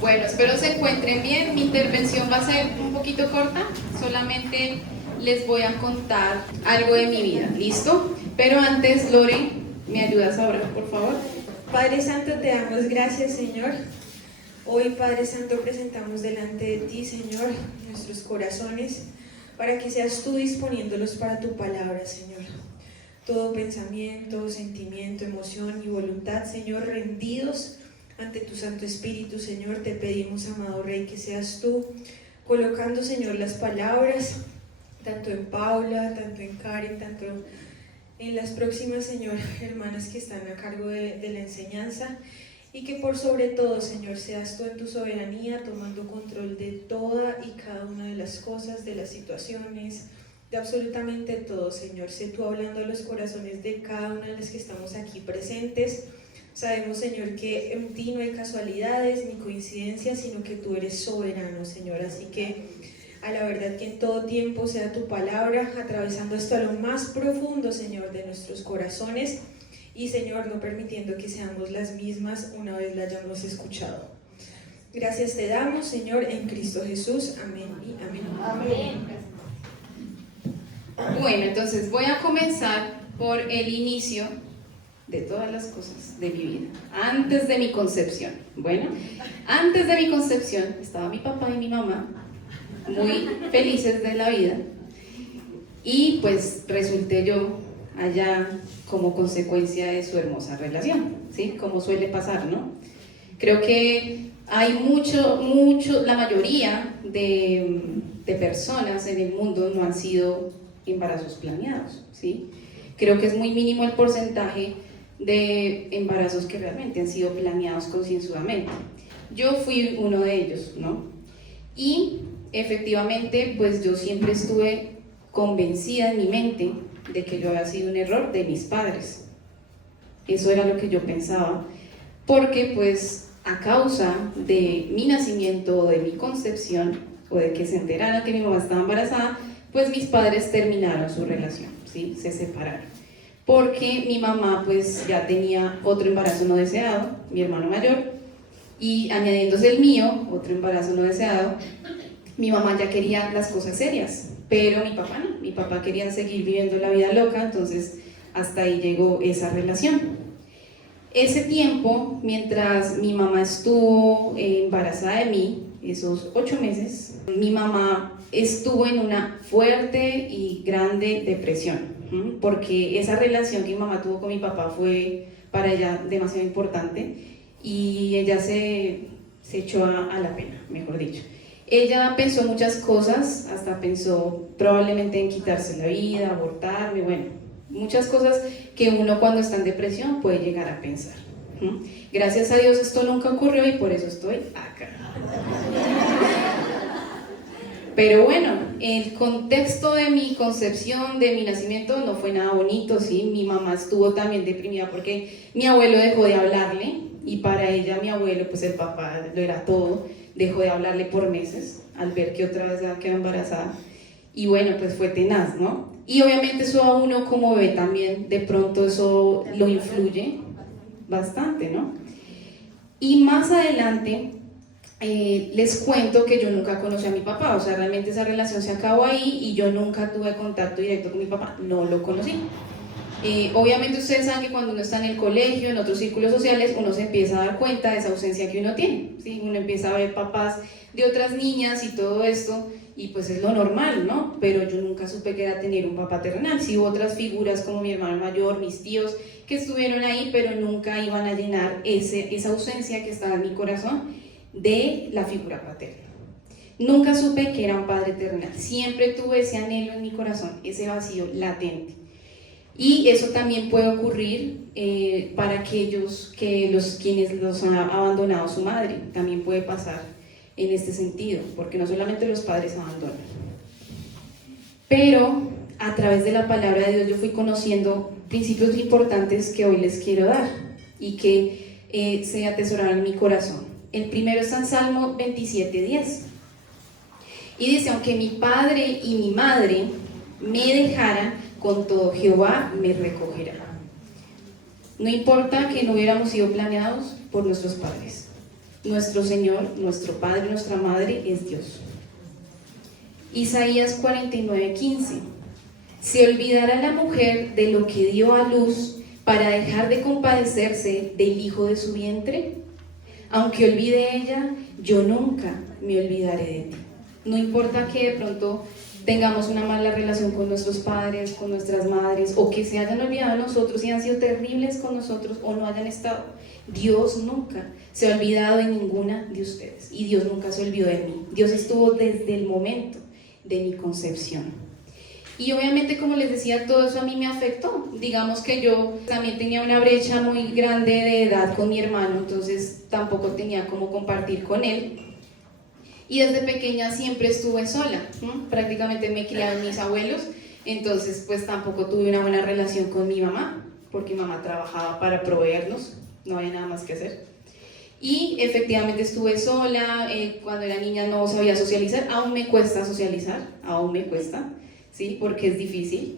Bueno, espero se encuentren bien. Mi intervención va a ser un poquito corta, solamente les voy a contar algo de mi vida, ¿listo? Pero antes, Lore, ¿me ayudas a orar, por favor? Padre Santo, te damos gracias, Señor. Hoy, Padre Santo, presentamos delante de ti, Señor, nuestros corazones, para que seas tú disponiéndolos para tu palabra, Señor. Todo pensamiento, sentimiento, emoción y voluntad, Señor, rendidos ante tu Santo Espíritu, Señor, te pedimos, amado Rey, que seas tú colocando, Señor, las palabras, tanto en Paula, tanto en Karen, tanto en las próximas, Señor, hermanas que están a cargo de la enseñanza, y que por sobre todo, Señor, seas tú en tu soberanía tomando control de toda y cada una de las cosas, de las situaciones, de absolutamente todo, Señor. Sé tú hablando a los corazones de cada una de las que estamos aquí presentes. Sabemos, Señor, que en ti no hay casualidades ni coincidencias, sino que tú eres soberano, Señor. Así que a la verdad que en todo tiempo sea tu palabra atravesando esto a lo más profundo, Señor, de nuestros corazones, y, Señor, no permitiendo que seamos las mismas una vez la hayamos escuchado. Gracias te damos, Señor, en Cristo Jesús. Amén y amén. Amén. Bueno, entonces voy a comenzar por el inicio de todas las cosas de mi vida, antes de mi concepción. Bueno, antes de mi concepción estaba mi papá y mi mamá muy felices de la vida, y pues resulté yo allá como consecuencia de su hermosa relación, ¿sí? Como suele pasar, ¿no? Creo que hay la mayoría de personas en el mundo no han sido embarazos planeados, ¿sí? Creo que es muy mínimo el porcentaje de embarazos que realmente han sido planeados concienzudamente. Yo fui uno de ellos, ¿no? Y efectivamente, pues yo siempre estuve convencida en mi mente de que yo había sido un error de mis padres. Eso era lo que yo pensaba, porque pues a causa de mi nacimiento o de mi concepción, o de que se enteraran que mi mamá estaba embarazada, pues mis padres terminaron su relación, ¿sí? Se separaron, porque mi mamá pues ya tenía otro embarazo no deseado, mi hermano mayor, y añadiéndose el mío, otro embarazo no deseado, mi mamá ya quería las cosas serias, pero mi papá no, mi papá quería seguir viviendo la vida loca, entonces hasta ahí llegó esa relación. Ese tiempo, mientras mi mamá estuvo embarazada de mí, esos 8 meses, mi mamá estuvo en una fuerte y grande depresión, porque esa relación que mi mamá tuvo con mi papá fue para ella demasiado importante, y ella se echó a la pena, mejor dicho. Ella pensó muchas cosas, hasta pensó probablemente en quitarse la vida, abortarme, bueno, muchas cosas que uno cuando está en depresión puede llegar a pensar. Gracias a Dios esto nunca ocurrió y por eso estoy acá. Pero bueno, el contexto de mi concepción, de mi nacimiento, no fue nada bonito, ¿sí? Mi mamá estuvo también deprimida porque mi abuelo dejó de hablarle, y para ella mi abuelo, pues el papá lo era todo, dejó de hablarle por meses al ver que otra vez quedó embarazada, y bueno, pues fue tenaz, ¿no? Y obviamente eso a uno como bebé también, de pronto eso lo influye bastante, ¿no? Y más adelante les cuento que yo nunca conocí a mi papá, o sea, realmente esa relación se acabó ahí y yo nunca tuve contacto directo con mi papá, no lo conocí. Obviamente ustedes saben que cuando uno está en el colegio, en otros círculos sociales, uno se empieza a dar cuenta de esa ausencia que uno tiene, ¿sí? Uno empieza a ver papás de otras niñas y todo esto, y pues es lo normal, ¿no? Pero yo nunca supe que era tener un papá terrenal. Sí hubo otras figuras como mi hermano mayor, mis tíos, que estuvieron ahí, pero nunca iban a llenar esa ausencia que estaba en mi corazón de la figura paterna. Nunca supe que era un padre terrenal, siempre tuve ese anhelo en mi corazón, ese vacío latente. Y eso también puede ocurrir para aquellos quienes los han abandonado su madre, también puede pasar en este sentido, porque no solamente los padres abandonan. Pero a través de la palabra de Dios yo fui conociendo principios importantes que hoy les quiero dar y que se atesoraron en mi corazón. El primero está en Salmo 27:10, y dice: aunque mi padre y mi madre me dejaran, con todo Jehová me recogerá. No importa que no hubiéramos sido planeados por nuestros padres, Nuestro Señor, nuestro Padre, nuestra Madre es Dios. Isaías 49:15. ¿Se olvidará la mujer de lo que dio a luz para dejar de compadecerse del hijo de su vientre? Aunque olvide ella, yo nunca me olvidaré de ti. No importa que de pronto tengamos una mala relación con nuestros padres, con nuestras madres, o que se hayan olvidado de nosotros y han sido terribles con nosotros o no hayan estado, Dios nunca se ha olvidado de ninguna de ustedes y Dios nunca se olvidó de mí. Dios estuvo desde el momento de mi concepción. Y obviamente, como les decía, todo eso a mí me afectó. Digamos que yo también tenía una brecha muy grande de edad con mi hermano, entonces tampoco tenía cómo compartir con él. Y desde pequeña siempre estuve sola, prácticamente me criaron mis abuelos, entonces pues tampoco tuve una buena relación con mi mamá, porque mi mamá trabajaba para proveernos, no había nada más que hacer. Y efectivamente estuve sola, cuando era niña no sabía socializar, aún me cuesta socializar, aún me cuesta, ¿sí? Porque es difícil.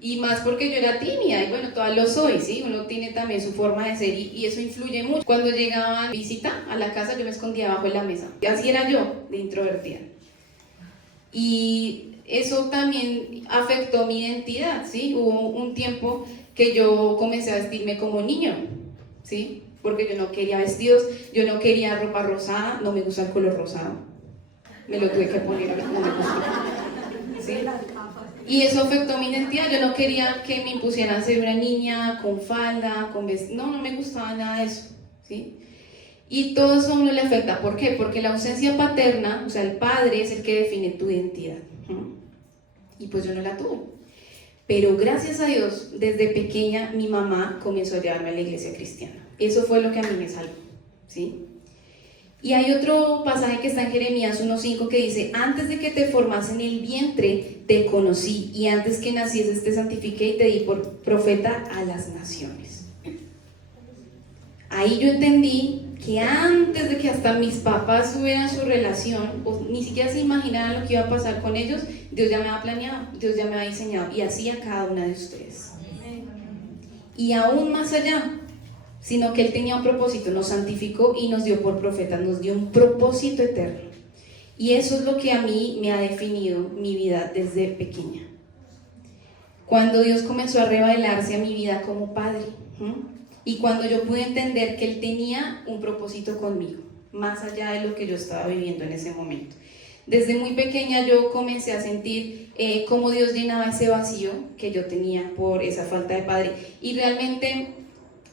Y más porque yo era tímida, y bueno, todavía lo soy, ¿sí? Uno tiene también su forma de ser y eso influye mucho. Cuando llegaba visita a la casa, yo me escondía abajo de la mesa. Así era yo, de introvertida. Y eso también afectó mi identidad, ¿sí? Hubo un tiempo que yo comencé a vestirme como niño, ¿sí? Porque yo no quería vestidos, yo no quería ropa rosada, no me gusta el color rosado. Me lo tuve que poner a ver cómo me gustó, ¿sí? Y eso afectó mi identidad. Yo no quería que me impusieran ser una niña con falda, con vestido. No me gustaba nada de eso, ¿sí? Y todo eso a uno le afecta. ¿Por qué? Porque la ausencia paterna, o sea, el padre es el que define tu identidad. Y pues yo no la tuve. Pero gracias a Dios, desde pequeña mi mamá comenzó a llevarme a la iglesia cristiana. Eso fue lo que a mí me salvó, ¿sí? Y hay otro pasaje que está en Jeremías 1:5 que dice: antes de que te formas en el vientre te conocí, y antes que nacieses te santifiqué y te di por profeta a las naciones. Ahí yo entendí que antes de que hasta mis papás tuvieran su relación, o ni siquiera se imaginaran lo que iba a pasar con ellos, Dios ya me había planeado, Dios ya me había diseñado, y así a cada una de ustedes. Y aún más allá, sino que Él tenía un propósito, nos santificó y nos dio por profetas, nos dio un propósito eterno. Y eso es lo que a mí me ha definido mi vida desde pequeña. Cuando Dios comenzó a revelarse a mi vida como Padre, y cuando yo pude entender que Él tenía un propósito conmigo, más allá de lo que yo estaba viviendo en ese momento. Desde muy pequeña yo comencé a sentir cómo Dios llenaba ese vacío que yo tenía por esa falta de Padre, y realmente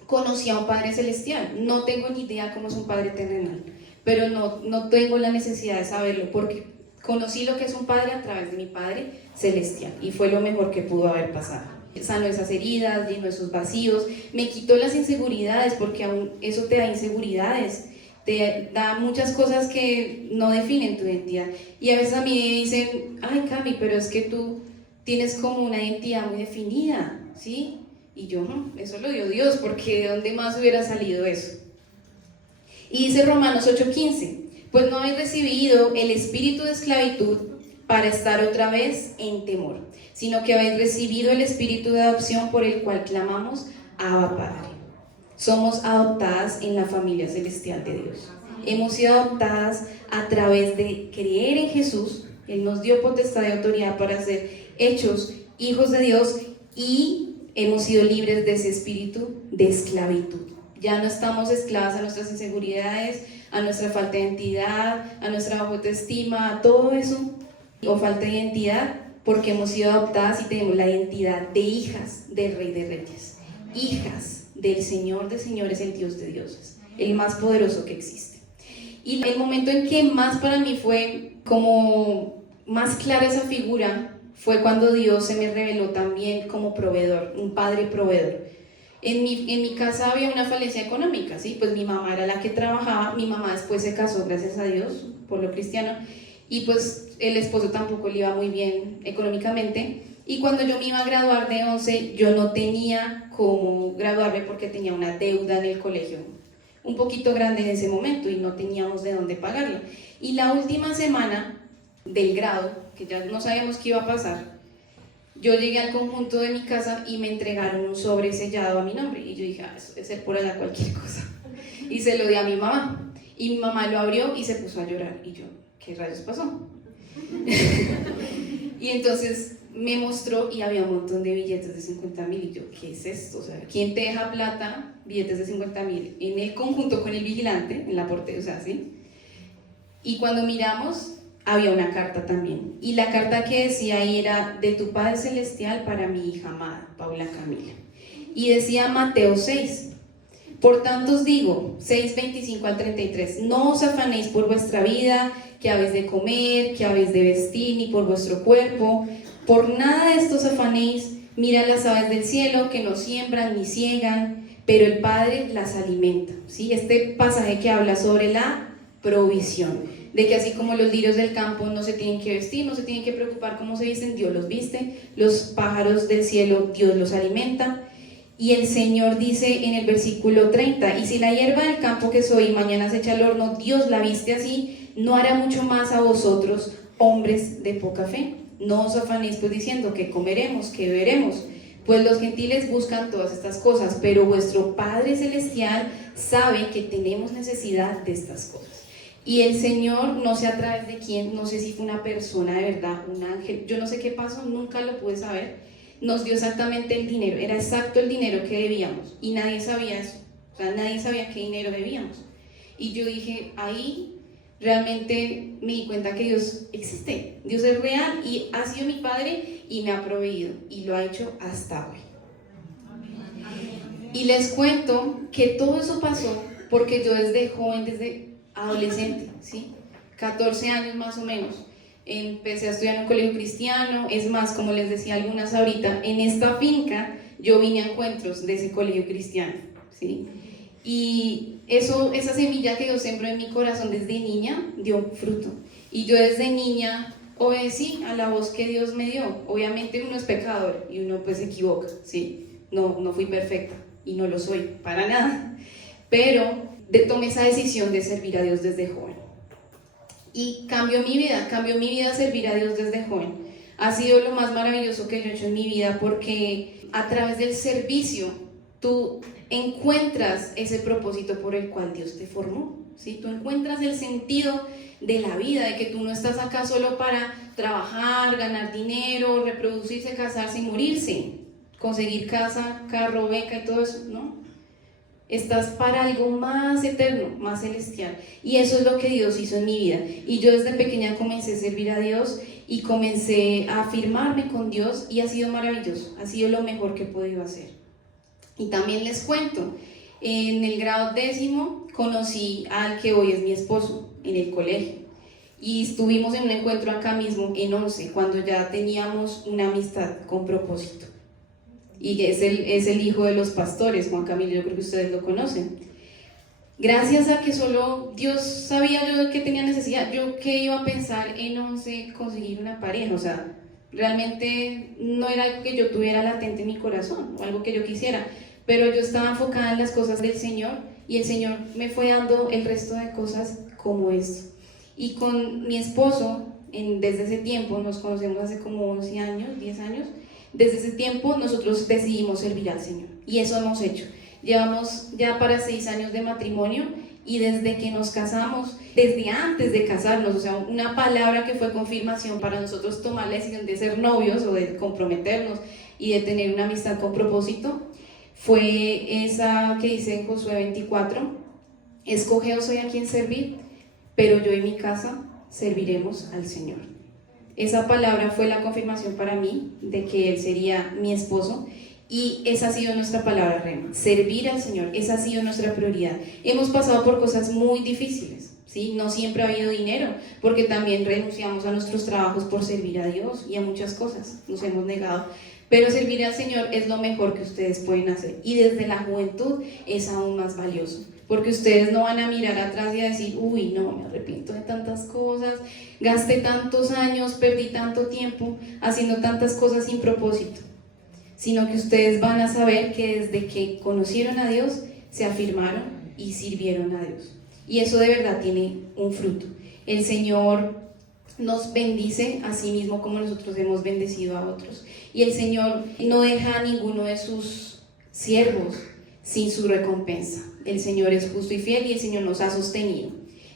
conocí a un Padre Celestial. No tengo ni idea cómo es un Padre terrenal, pero no tengo la necesidad de saberlo, porque conocí lo que es un Padre a través de mi Padre Celestial, y fue lo mejor que pudo haber pasado. Sanó esas heridas, llenó esos vacíos, me quitó las inseguridades, porque aún eso te da inseguridades, te da muchas cosas que no definen tu identidad. Y a veces a mí me dicen: ay, Cami, pero es que tú tienes como una identidad muy definida, ¿sí? Y yo, eso lo dio Dios, porque ¿de dónde más hubiera salido eso? Y dice Romanos 8:15: pues no habéis recibido el espíritu de esclavitud para estar otra vez en temor, sino que habéis recibido el espíritu de adopción, por el cual clamamos: Abba, Padre. Somos adoptadas en la familia celestial de Dios. Hemos sido adoptadas a través de creer en Jesús. Él nos dio potestad y autoridad para ser hechos hijos de Dios, y hemos sido libres de ese espíritu de esclavitud. Ya no estamos esclavas a nuestras inseguridades, a nuestra falta de identidad, a nuestra baja autoestima, a todo eso, o falta de identidad, porque hemos sido adoptadas y tenemos la identidad de hijas del Rey de Reyes, hijas del Señor de Señores, el Dios de dioses, el más poderoso que existe. Y el momento en que más para mí fue como más clara esa figura fue cuando Dios se me reveló también como proveedor, un Padre proveedor. En mi casa había una falencia económica, ¿sí? Pues mi mamá era la que trabajaba, mi mamá después se casó, gracias a Dios, por lo cristiano, y pues el esposo tampoco le iba muy bien económicamente, y cuando yo me iba a graduar de 11, yo no tenía cómo graduarme porque tenía una deuda en el colegio, un poquito grande en ese momento, y no teníamos de dónde pagarla. Y la última semana del grado, que ya no sabíamos qué iba a pasar, yo llegué al conjunto de mi casa y me entregaron un sobre sellado a mi nombre, y yo dije: eso debe ser por allá cualquier cosa. y se lo di a mi mamá. Y mi mamá lo abrió y se puso a llorar. Y yo, ¿qué rayos pasó? Y entonces me mostró y había un montón de billetes de 50.000 y yo, ¿qué es esto? O sea, ¿quién te deja plata, billetes de 50.000 en el conjunto con el vigilante, en la portería, o sea, ¿sí? Y cuando miramos, había una carta también. Y la carta que decía ahí era de tu Padre Celestial para mi hija amada, Paula Camila. Y decía Mateo 6. Por tanto os digo, 6:25 al 33, no os afanéis por vuestra vida, que habéis de comer, que habéis de vestir, ni por vuestro cuerpo. Por nada de esto os afanéis. Mirad las aves del cielo, que no siembran ni ciegan, pero el Padre las alimenta. ¿Sí? Este pasaje que habla sobre la provisión, de que así como los lirios del campo no se tienen que vestir, no se tienen que preocupar cómo se visten, Dios los viste, los pájaros del cielo, Dios los alimenta. Y el Señor dice en el versículo 30, y si la hierba del campo que soy mañana se echa al horno, Dios la viste así, no hará mucho más a vosotros, hombres de poca fe. No os afanéis pues diciendo que comeremos, que beberemos, pues los gentiles buscan todas estas cosas, pero vuestro Padre Celestial sabe que tenemos necesidad de estas cosas. Y el Señor, no sé a través de quién, no sé si fue una persona de verdad, un ángel, yo no sé qué pasó, nunca lo pude saber, nos dio exactamente el dinero, era exacto el dinero que debíamos y nadie sabía eso, o sea, nadie sabía qué dinero debíamos. Y yo dije, ahí realmente me di cuenta que Dios existe, Dios es real y ha sido mi Padre y me ha proveído y lo ha hecho hasta hoy. Y les cuento que todo eso pasó porque yo desde joven, desde adolescente, ¿sí? 14 años más o menos, empecé a estudiar en un colegio cristiano. Es más, como les decía algunas ahorita, en esta finca yo vine a encuentros de ese colegio cristiano, ¿sí? Y esa semilla que Dios sembró en mi corazón desde niña dio fruto. Y yo desde niña obedecí a la voz que Dios me dio. Obviamente uno es pecador y uno pues se equivoca, ¿sí? No fui perfecta y no lo soy, para nada. Pero tomé esa decisión de servir a Dios desde joven. Y cambió mi vida servir a Dios desde joven. Ha sido lo más maravilloso que yo he hecho en mi vida porque a través del servicio tú encuentras ese propósito por el cual Dios te formó, ¿sí? Tú encuentras el sentido de la vida, de que tú no estás acá solo para trabajar, ganar dinero, reproducirse, casarse y morirse, conseguir casa, carro, beca y todo eso, ¿no? Estás para algo más eterno, más celestial. Y eso es lo que Dios hizo en mi vida. Y yo desde pequeña comencé a servir a Dios y comencé a afirmarme con Dios y ha sido maravilloso, ha sido lo mejor que he podido hacer. Y también les cuento, en el grado 10º conocí al que hoy es mi esposo en el colegio. Y estuvimos en un encuentro acá mismo en 11, cuando ya teníamos una amistad con propósito. Y es el hijo de los pastores, Juan Camilo, yo creo que ustedes lo conocen. Gracias a que solo Dios sabía yo que tenía necesidad, yo que iba a pensar en 11 conseguir una pareja, o sea, realmente no era algo que yo tuviera latente en mi corazón o algo que yo quisiera, pero yo estaba enfocada en las cosas del Señor y el Señor me fue dando el resto de cosas como esto. Y con mi esposo, desde ese tiempo, nos conocemos hace como 11 años, 10 años, desde ese tiempo nosotros decidimos servir al Señor y eso hemos hecho. Llevamos ya para 6 años de matrimonio y desde que nos casamos, desde antes de casarnos, o sea, una palabra que fue confirmación para nosotros tomar la decisión de ser novios o de comprometernos y de tener una amistad con propósito, fue esa que dice en Josué 24, escogeos hoy a quien servir, pero yo y mi casa serviremos al Señor. Esa palabra fue la confirmación para mí de que Él sería mi esposo y esa ha sido nuestra palabra rema, servir al Señor, esa ha sido nuestra prioridad. Hemos pasado por cosas muy difíciles, ¿sí? No siempre ha habido dinero, porque también renunciamos a nuestros trabajos por servir a Dios y a muchas cosas, nos hemos negado. Pero servir al Señor es lo mejor que ustedes pueden hacer y desde la juventud es aún más valioso. Porque ustedes no van a mirar atrás y a decir, uy, no, me arrepiento de tantas cosas, gasté tantos años, perdí tanto tiempo haciendo tantas cosas sin propósito, sino que ustedes van a saber que desde que conocieron a Dios, se afirmaron y sirvieron a Dios. Y eso de verdad tiene un fruto. El Señor nos bendice a sí mismo como nosotros hemos bendecido a otros. Y el Señor no deja a ninguno de sus siervos sin su recompensa. El Señor es justo y fiel y el Señor nos ha sostenido.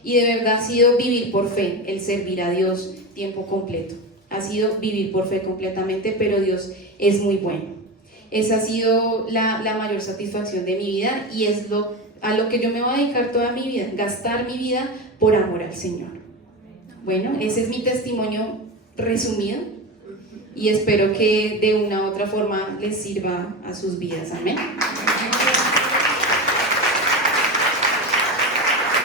Y de verdad ha sido vivir por fe, el servir a Dios tiempo completo. Ha sido vivir por fe completamente, pero Dios es muy bueno. Esa ha sido la mayor satisfacción de mi vida y es a lo que yo me voy a dedicar toda mi vida, gastar mi vida por amor al Señor. Bueno, ese es mi testimonio resumido y espero que de una u otra forma les sirva a sus vidas. Amén.